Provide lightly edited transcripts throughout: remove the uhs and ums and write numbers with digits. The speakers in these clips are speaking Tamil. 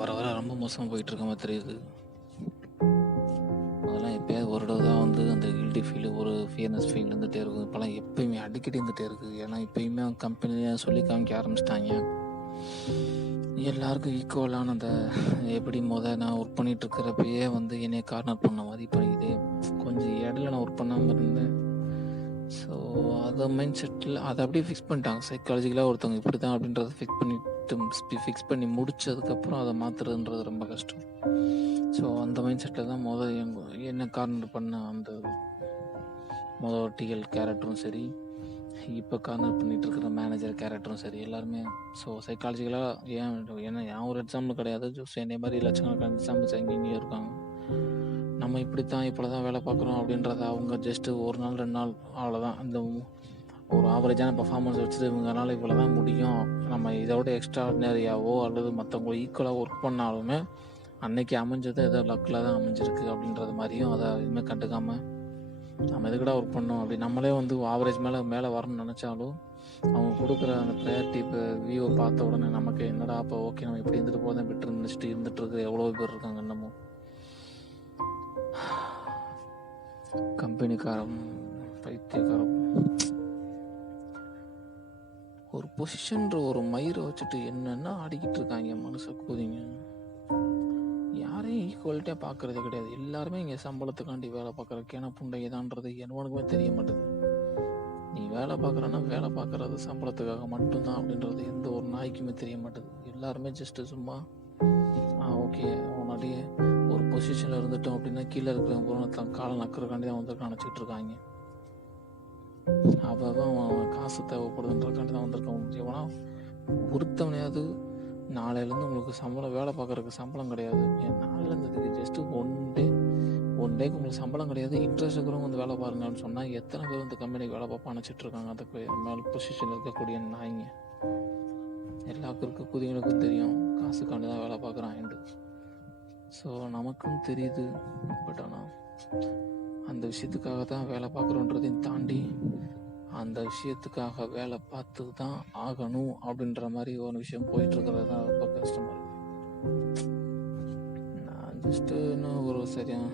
வர வர ரொம்ப மோசமா போயிட்டுருக்க மாதிரி தெரியுது. அதெல்லாம் எப்பயாவது ஒரு தடவ தான் வந்து அந்த கில்டி ஃபீல், ஒரு ஃபியர்னஸ் ஃபீல் இருந்துகிட்டே இருக்கும். இப்போலாம் எப்பயுமே அடிக்கடி இருந்துகிட்டே இருக்குது. ஏன்னா இப்பயுமே கம்பெனியாக சொல்லி காமிக்க ஆரம்பிச்சிட்டாங்க. எல்லாருக்கும் ஈக்குவலான அந்த எப்படி நான் ஒர்க் பண்ணிட்டு இருக்கிறப்பயே வந்து என்னைய கார்னர் பண்ண மாதிரி இப்போ இதே கொஞ்சம் இடையில நான் ஒர்க் பண்ணாமல் இருந்தேன். ஸோ அதை மைண்ட் செட்டில் அதை அப்படியே ஃபிக்ஸ் பண்ணிட்டாங்க. சைக்காலஜிக்கலாக ஒருத்தவங்க இப்படி தான் அப்படின்றத ஃபிக்ஸ் பண்ணி முடிச்சதுக்கப்புறம் அதை மாற்றுறதுன்றது ரொம்ப கஷ்டம். ஸோ அந்த மைண்ட் செட்டில் தான் என்ன கார்னர் பண்ண அந்த டிஎல் கேரக்டரும் சரி, இப்போ கார்னர் பண்ணிட்டு இருக்கிற மேனேஜர் கேரக்டரும் சரி, எல்லாருமே ஸோ சைக்காலஜிக்கலாக ஏன்னா ஒரு எக்ஸாம்பிள் கிடையாது. ஜஸ்ட் என்னை மாதிரி லட்சக்கணக்கான எக்ஸாம்பிள்ஸ் எங்கேயும் இருக்காங்க. நம்ம இப்படித்தான் இப்போதான் வேலை பார்க்குறோம் அப்படின்றத அவங்க ஜஸ்ட்டு ஒரு நாள் 2 நாள் அவ்வளோதான். அந்த ஒரு ஆவரேஜான பர்ஃபார்மன்ஸ் வச்சுட்டு இவங்கனால இவ்வளோ தான் முடியும், நம்ம இதோட எக்ஸ்ட்ராடினரியாவோ அல்லது மற்றவங்க ஈக்குவலாக ஒர்க் பண்ணாலுமே அன்னைக்கு அமைஞ்சது ஏதோ லக்கில் தான் அமைஞ்சிருக்கு அப்படின்றது மாதிரியும் அதை எதுவுமே கண்டுக்காமல் நம்ம எதுக்கடா ஒர்க் பண்ணோம் அப்படி நம்மளே வந்து ஆவரேஜ் மேலே வரணும்னு நினச்சாலும் அவங்க கொடுக்குற அந்த ப்ரையாரிட்டி வியூவை பார்த்த உடனே நமக்கு என்னடா அப்போ ஓகே நம்ம இப்படி இருந்துட்டு போதும் பெட்ரு நினச்சிட்டு இருந்துட்டு இருக்கிற எவ்வளோ பேர் இருக்காங்க இன்னமும். கம்பெனிக்காரம் பைத்தியக்காரம் ஒரு பொசிஷன்ற ஒரு மயிரை வச்சுட்டு என்னென்ன ஆடிக்கிட்டு இருக்காங்க மனுஷ கூதிங்க. யாரையும் ஈக்குவலிட்டியாக பார்க்கறது கிடையாது. எல்லாருமே இங்கே சம்பளத்துக்காண்டி வேலை பார்க்குறக்கேனா புண்டையதான்றது எவனுக்குமே தெரிய மாட்டேது. நீ வேலை பார்க்குறன்னா வேலை பார்க்குறது சம்பளத்துக்காக மட்டும்தான் அப்படின்றது எந்த ஒரு நாய்க்குமே தெரிய மாட்டேது. எல்லாருமே ஜஸ்ட்டு சும்மா ஓகே அவனாடியே ஒரு பொசிஷனில் இருந்துட்டோம் அப்படின்னா கீழே இருக்கிறவங்க தான் காலை நக்கிறக்காண்டி தான் வந்து நினச்சிக்கிட்டு இருக்காங்க. அவன் காசு தேவைப்படுதுன்றக்காண்டி தான் வந்திருக்கான். எவனா ஒருத்தவனையாவது நாளையிலேருந்து உங்களுக்கு சம்பளம் வேலை பார்க்குறதுக்கு சம்பளம் கிடையாது, நாளிலேருந்து ஜஸ்ட்டு ஒன் டேக்கு உங்களுக்கு சம்பளம் கிடையாது, இன்ட்ரெஸ்ட் இருக்கிறவங்க வந்து வேலை பாருங்கன்னு சொன்னால் எத்தனை பேர் வந்து கம்பெனிக்கு வேலை பார்ப்பா நினச்சிட்டு இருக்காங்க. அதுக்கு மேல் பொசிஷனில் இருக்கக்கூடிய நாய்ங்க எல்லாருக்கும் இருக்க குதிங்களுக்கும் தெரியும் காசுக்காண்டி தான் வேலை பார்க்குறான். ஸோ நமக்கும் தெரியுது. பட் ஆனால் அந்த விஷயத்துக்காக தான் வேலை பார்க்குறோன்றதையும் தாண்டி அந்த விஷயத்துக்காக வேலை பார்த்து தான் ஆகணும் அப்படின்ற மாதிரி ஒரு விஷயம் போயிட்டு இருக்கிறது தான் ரொம்ப கஷ்டமாக இருக்கு. நான் ஜஸ்ட்டு இன்னும் ஒரு சரியாக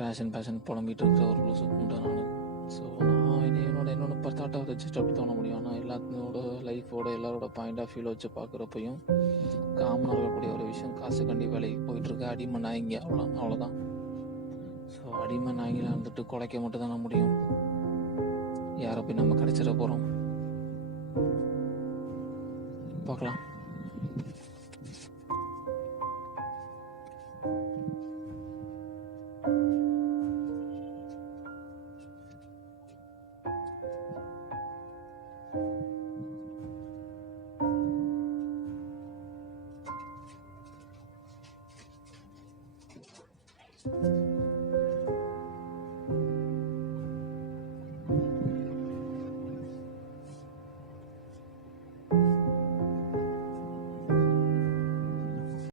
பேஷன் புலம்பிகிட்டு இருக்கிற ஒரு லூசு உண்டா நான். ஸோ நான் என்னோட தாட்டை ஜஸ்ட் அப்படி தோண முடியும். ஆனால் எல்லாத்தோட லைஃபோட எல்லாரோட பாயிண்ட் ஆஃப் வியூவில் வச்சு பார்க்குறப்பையும் காமனாக இருக்கக்கூடிய ஒரு விஷயம் காசு கண்டி வேலைக்கு போயிட்டுருக்கு. அடிமை நாய்ங்க அவ்வளோதான். ஸோ அடிமை நாய்ங்களாக இருந்துட்டு குலைக்க மட்டும் தானே முடியும். யாரை போய் நம்ம கிடைச்சிட போகிறோம்? பார்க்கலாம்.